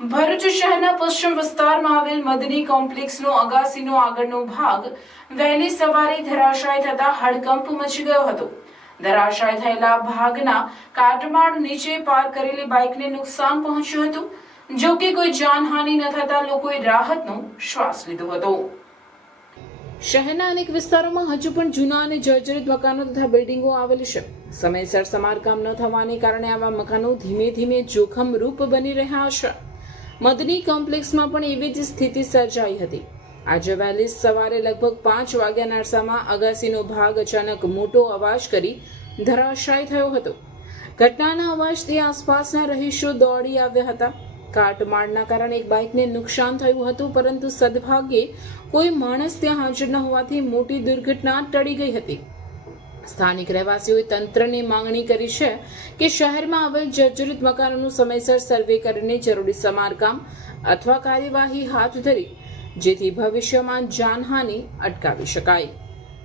ભરૂચ શહેરના પશ્ચિમ વિસ્તારમાં આવેલ મદની કોમ્પ્લેક્સનો અગાસીનો આગળનો ભાગ વહેલી સવારે ધરાશાય થતા હડકંપ મચી ગયો હતો. ધરાશાય થયેલા ભાગના કાટમાળ નીચે પાર્ક કરેલી બાઇકને નુકસાન પહોંચ્યું હતું. જો કે કોઈ જાનહાનિ ન થતા લોકોએ રાહતનો શ્વાસ લીધો હતો. શહેરના અનેક વિસ્તારોમાં હજુ પણ જૂના અને જર્જરિત મકાનો તથા બિલ્ડિંગો આવેલી છે. સમયસર સમારકામ ન થવાને કારણે આવા મકાનો ધીમે ધીમે જોખમરૂપ બની રહ્યા છે. મદની કોમ્પ્લેક્સમાં પણ એવી જ સ્થિતિ સર્જાઈ હતી. આજે વહેલી સવારે લગભગ પાંચ વાગ્યાના અરસામાં અગાસીનો ભાગ અચાનક મોટો અવાજ કરી ધરાશાય થયો હતો. ઘટનાના અવાજથી આસપાસના રહીશો દોડી આવ્યા હતા. કાટમાળના કારણે એક બાઇકને નુકસાન થયું હતું, પરંતુ સદભાગ્યે કોઈ માણસ ત્યાં હાજર ન હોવાથી મોટી દુર્ઘટના ટળી ગઈ હતી. સ્થાનિક રહેવાસીઓએ તંત્રને માંગણી કરી છે કે શહેરમાં આવેલ જર્જરિત મકાનોનું સમયસર સર્વે કરીને જરૂરી સમારકામ અથવા કાર્યવાહી હાથ ધરી, જેથી ભવિષ્યમાં જાનહાનિ અટકાવી શકાય.